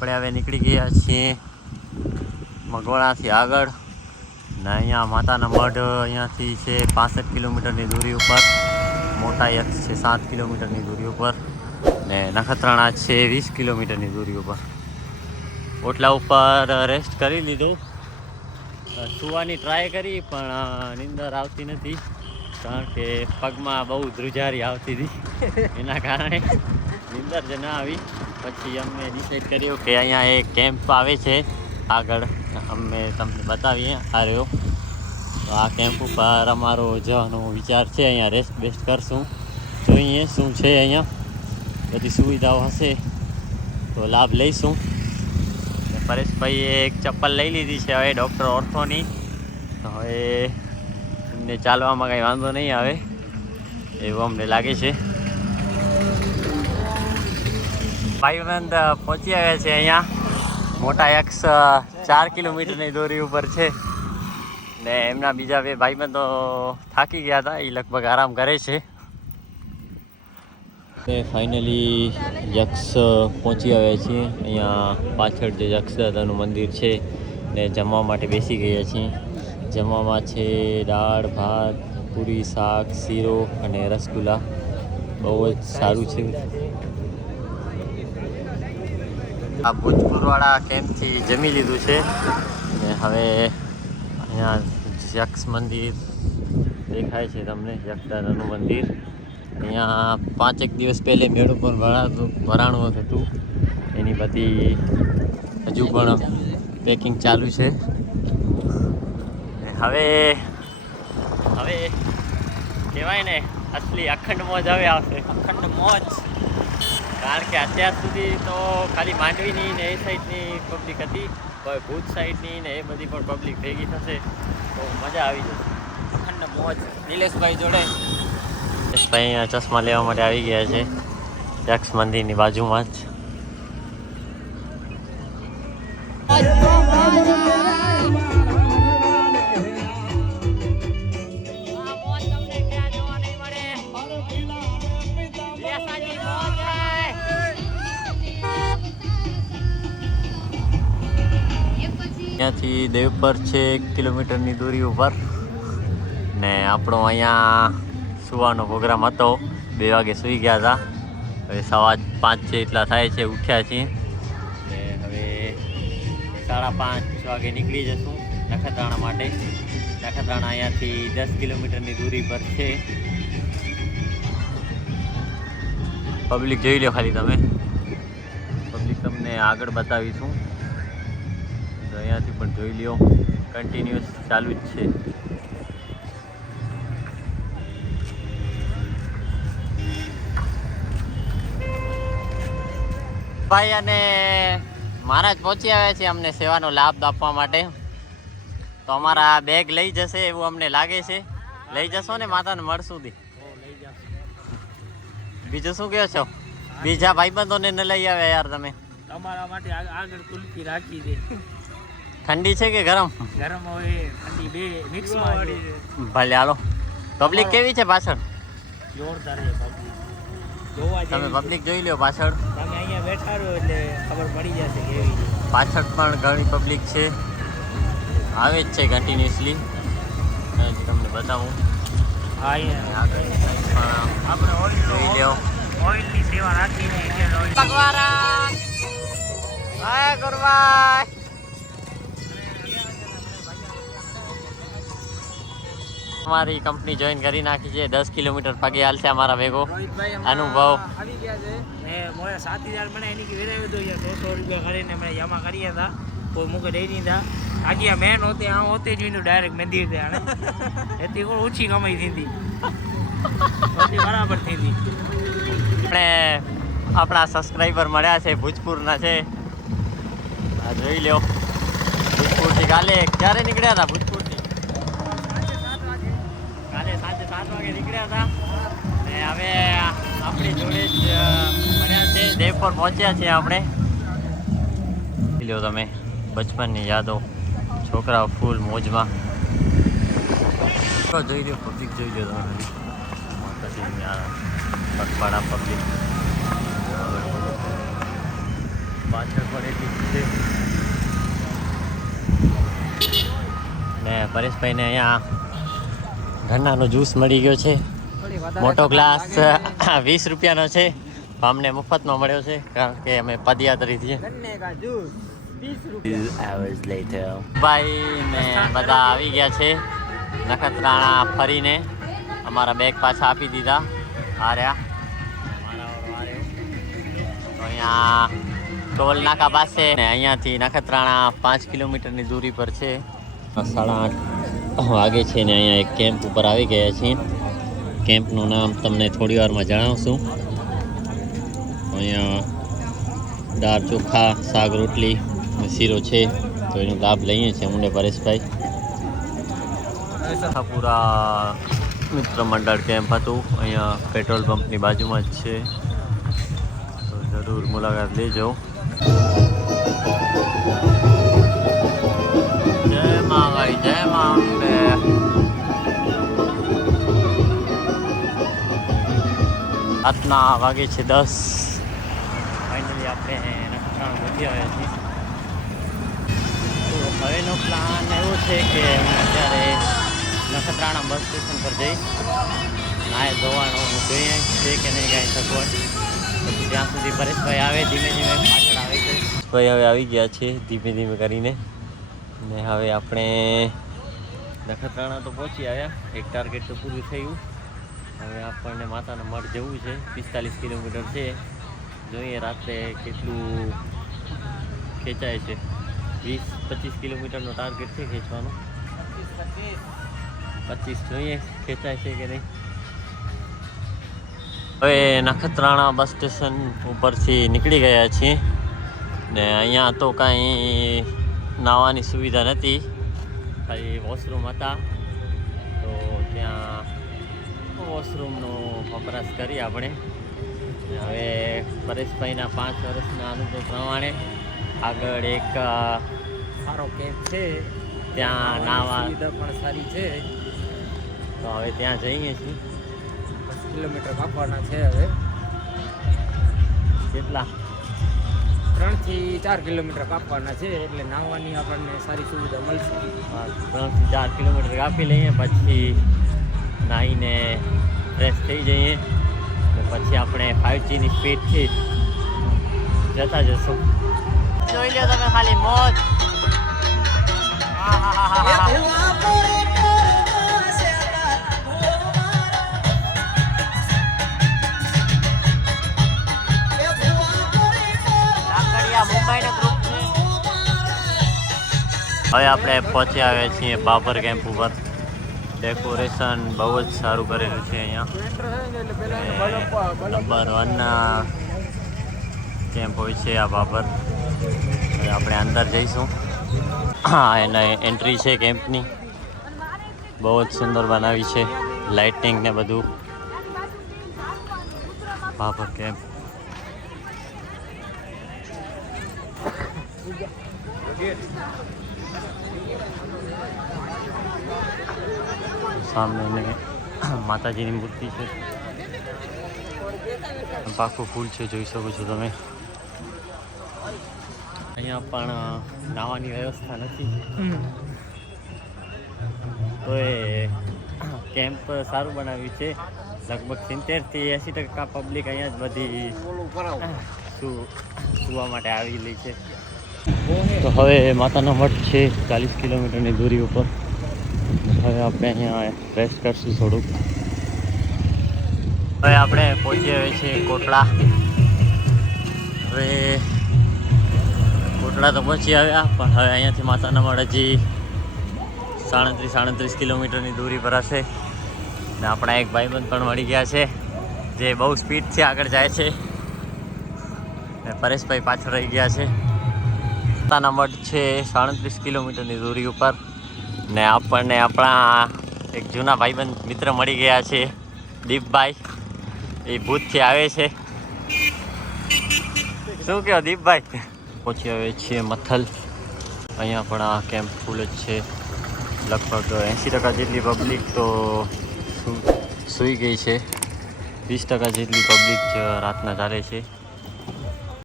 આપણે હવે નીકળી ગયા છીએ મગવાણાથી આગળ ને અહીંયા માતાના મઢ અહીંયાથી છે 65 કિલોમીટરની દૂરી ઉપર, મોટા યક્ષ છે 7 કિલોમીટરની દૂરી ઉપર ને નખત્રાણા છે 20 કિલોમીટરની દૂરી ઉપર. ઓટલા ઉપર રેસ્ટ કરી લીધું, સુવાની ટ્રાય કરી પણ નીંદર આવતી નથી કારણ કે પગમાં બહુ ધ્રુજારી આવતી હતી એના કારણે નીંદર જ ના આવી. પછી અમે ડિસાઈડ કર્યું કે અહીંયા એક કેમ્પ આવે છે આગળ, અમે તમને બતાવીએ આ રહ્યો. તો આ કેમ્પ ઉપર અમારો જવાનો વિચાર છે. અહીંયા રેસ્ટ બેસ્ટ કરશું, જોઈએ શું છે અહીંયા, બધી સુવિધાઓ હશે તો લાભ લઈશું. પરેશભાઈએ એક ચપ્પલ લઈ લીધી છે હવે ડૉક્ટર ઓર્થોની, તો હવે એમને ચાલવામાં કંઈ વાંધો નહીં આવે એવું અમને લાગે છે. ભાઈબંધ પહોંચી આવ્યા છે અહીંયા. મોટા યક્ષ 4 કિલોમીટરની દૂરી ઉપર છે ને એમના બીજા બે ભાઈબંધો થાકી ગયા હતા, એ લગભગ આરામ કરે છે. ફાઇનલી યક્ષ પહોંચી આવ્યા છીએ. અહીંયા પાછળ જે યક્ષદાદાનું મંદિર છે ને જમવા માટે બેસી ગયા છીએ. જમવામાં છે દાળ ભાત, પૂરી, શાક, શીરો અને રસગુલ્લા. બહુ જ સારું છે. આ ભૂજપુરવાળા કેમ્પથી જમી લીધું છે ને હવે અહીંયા યક્ષ મંદિર દેખાય છે તમને, યક્ષદાદાનું મંદિર. અહીંયા 5 દિવસ પહેલે મેળો પણ ભરાણું હતું, એની બધી હજુ પણ પેકિંગ ચાલુ છે. હવે કહેવાય ને અસલી અખંડ મોજ હવે આવશે, અખંડ મોજ. કારણ કે અત્યાર સુધી તો ખાલી માંડવીની ને એ સાઈડની પબ્લિક હતી, કોઈ ભુજ સાઈડની ને એ બધી પણ પબ્લિક ભેગી થશે તો મજા આવી જશે. અખંડ મોજ. નિલેશભાઈ જોડે અહીંયા ચશ્મા લેવા માટે આવી ગયા છે યક્ષ મંદિરની બાજુમાં જ. અહીંયાથી દેવપર છે 1 કિલોમીટરની દૂરી ઉપર ને આપણો અહીંયા સુવાનો પ્રોગ્રામ હતો. 2 વાગે સૂઈ ગયા હતા, હવે 5:15 જેટલા થાય છે, ઉઠ્યા છીએ ને હવે 5:30 વાગે નીકળી જશું નખત્રાણા માટે. નખત્રાણા અહીંયાથી 10 કિલોમીટરની દૂરી પર છે. પબ્લિક જોઈ લો ખાલી તમે, પબ્લિક તમને આગળ બતાવીશું તો અહીંયાથી પણ જોઈ લ્યો, કન્ટિન્યુઅસ ચાલુ જ છે. ભાઈ અને મહારાજ પહોંચી આવ્યા છે અમને સેવાનો લાભ આપવા માટે. તો અમારા બેગ લઈ જશે એવું અમને લાગે છે. લઈ જશો ને માતાને મઢ સુધી? બીજું શું કહો છો? બીજા ભાઈબંધોને ન લઈ આવ્યા યાર તમે? તમારા માટે આગળ કુલ્ફી રાખી દે. ઠંડી છે કે ગરમ? ગરમ હોય ઠંડી બે મિક્સમાં. ભલે હાલો. પબ્લિક કેવી છે પાછળ? જોરદાર છે પબ્લિક. જોવા તમે પબ્લિક જોઈ લો પાછળ. તમે અહીંયા બેઠા રહો એટલે ખબર પડી જશે કેવી છે. પાછળ પણ ઘણી પબ્લિક છે, આવે જ છે કન્ટિન્યુઅસલી. તમને બતાવું. હા, અહીંયા આગળ આપણે જોઈ લો. ઓઇલની સેવા રાખીને ઇન્ડિયન ઓઇલ. ભગવાન હાય ગુરવાય. અમારી કંપની જોઈન કરી નાખી છે. 10 કિલોમીટર પગે હાલ છે અમારા ભેગો. અનુભવ આવી ગયા છે. મેં મોયા સાથીદાર મને એની કે વેરાવ્યો હતો યાર 200 રૂપિયા કરીને મેં જમા કર્યા હતા. કોઈ મુકે દઈ દીધા. આજે મેન હોતે આ હોતે જોઈને ડાયરેક્ટ મંદિર છે આને એથી કોઈ ઓછી કમાઈ થીધી. બરાબર થીધી. આપણે આપણા સબસ્ક્રાઈબર મળ્યા છે, ભૂજપુરના છે. આ જોઈ લો. ભૂજપુરથી કાલે ક્યારે નીકળ્યા હતા? ભૂજપુરથી કાલે સાંજે 7 વાગે નીકળ્યા હતા ને હવે આપણી જોડે જ મળ્યા છે. દેવપર પહોંચ્યા છીએ આપણે. લો તમે બચપનની યાદો. છોકરાઓ ફૂલ મોજમાં. જોઈ લો પબ્લિક, જોઈ લો તમે. પગપાળા પબ્લિક. પાછળ પડેલી છે ને પરેશભાઈને અહીંયા ગન્નાનો જ્યુસ મળી ગયો છે. મોટો ગ્લાસ 20 રૂપિયાનો છે. અમને મફતમાં મળ્યો છે કારણ કે અમે પદયાત્રી છીએ. ભાઈ ને બધા આવી ગયા છે નખત્રાણા ફરીને. અમારા બેગ પાછા આપી દીધા. આ રહ્યા તો અહીંયા ટોલ નાકા પાસે ને અહીંયાથી નખત્રાણા 5 કિલોમીટરની દૂરી પર છે. 8:30 વાગે છે ને અહીંયા એક કેમ્પ ઉપર આવી ગયા છીએ. કેમ્પનું નામ તમને થોડી વારમાં જણાવશું. અહીંયા દાળ ચોખા શાક રોટલી શીરો છે તો એનો લાભ લઈએ છીએ હું ને પરેશભાઈ. પૂરા મિત્ર મંડળ કેમ્પ હતું. અહીંયા પેટ્રોલ પંપની બાજુમાં જ છે તો જરૂર મુલાકાત લેજો. જય મા ભાઈ જય મા અંબે. રાતના વાગે છે 10. ફાઇનલી આપણે નખત્રાણા પહોંચી આવ્યા છીએ. તો હવેનો પ્લાન એવો છે કે હું અત્યારે નખત્રાણા બસ સ્ટેશન પર જઈશ. નાય ધોવાનો જોઈએ છે કે નહીં કાંઈ સગવડ. પછી ત્યાં સુધી પરેશભાઈ આવે ધીમે ધીમે પાછળ આવે છે. ભાઈ હવે આવી ગયા છે ધીમે ધીમે કરીને ને હવે આપણે નખત્રાણા તો પહોંચી આવ્યા. એક ટાર્ગેટ તો પૂરું થયું. હવે આપણને માતાના મઢ જવું છે. 45 કિલોમીટર છે. જોઈએ રાત્રે કેટલું ખેંચાય છે. 20-25 કિલોમીટરનો ટાર્ગેટ છે ખેંચવાનો. 25 જોઈએ ખેંચાય છે કે નહીં. હવે નખત્રાણા બસ સ્ટેશન ઉપરથી નીકળી ગયા છીએ ને અહીંયા તો કાંઈ નાહવાની સુવિધા નથી. ખાલી વોશરૂમ હતા તો ત્યાં વોશરૂમનો વપરાશ કરી આપણે. હવે પરેશભાઈના 5 વર્ષના અનુભવ પ્રમાણે આગળ એક સારો કેમ્પ છે ત્યાં નાવા સુવિધા પણ સારી છે. તો હવે ત્યાં જઈએ છીએ. 10 કિલોમીટર કાપવાના છે. હવે કેટલા 3 થી 4 કિલોમીટર કાપવાના છે એટલે નાહવાની આપણને સારી સુવિધા મળશે. 3 થી 4 કિલોમીટર કાપી લઈએ પછી નાહીને ફ્રેશ થઈ જઈએ અને પછી આપણે 5Gની સ્પીડથી જતા જશું. જોઈ લો તમે ખાલી મોજ. મુંબઈનો ગ્રુપ છે. હવે આપણે પહોંચી આવ્યા છીએ બાબર કેમ્પ ઉપર. ડેકોરેશન બહુ જ સારું કરેલું છે અહીંયા. નંબર 1ના કેમ્પ હોય છે આ બાબર. હવે આપણે અંદર જઈશું. હા એના એન્ટ્રી છે કેમ્પની. બહુ જ સુંદર બનાવી છે લાઇટિંગ ને બધું. બાબર કેમ્પ સામે માતાજીની મૂર્તિ છે. પાકું ફૂલ છે જોઈ શકો છો તમે. અહીંયા પણ નાવાની વ્યવસ્થા નથી તો એ કેમ્પ સારું બનાવ્યું છે. લગભગ 70 થી 80% પબ્લિક અહીંયા જ બધી સુવા માટે આવેલી છે. તો હવે માતાનો મઠ છે 40 કિલોમીટરની દૂરી ઉપર. હવે આપણે અહીંયા રેસ્ટ કરશું થોડુંક. હવે આપણે પહોંચી આવ્યા છીએ કોટડા. હવે કોટડા તો પહોંચી આવ્યા પણ હવે અહીંયાથી માતાના મઢ હજી 37 કિલોમીટરની દૂરી પર હશે. ને આપણા એક ભાઈબંધ પણ મળી ગયા છે જે બહુ સ્પીડથી આગળ જાય છે ને પરેશભાઈ પાછળ રહી ગયા છે. માતાના મઢ છે 37 કિલોમીટરની દૂરી ઉપર ને આપણને આપણા એક જૂના ભાઈબંધ મિત્ર મળી ગયા છે દીપભાઈ. એ ભૂતથી આવે છે. શું કહો દીપભાઈ? પહોંચી આવે છીએ મથલ. અહીંયા પણ આ કેમ્પ ફૂલ જ છે. લગભગ 80% જેટલી પબ્લિક તો સૂઈ ગઈ છે. 20% જેટલી પબ્લિક રાતના ચાલે છે.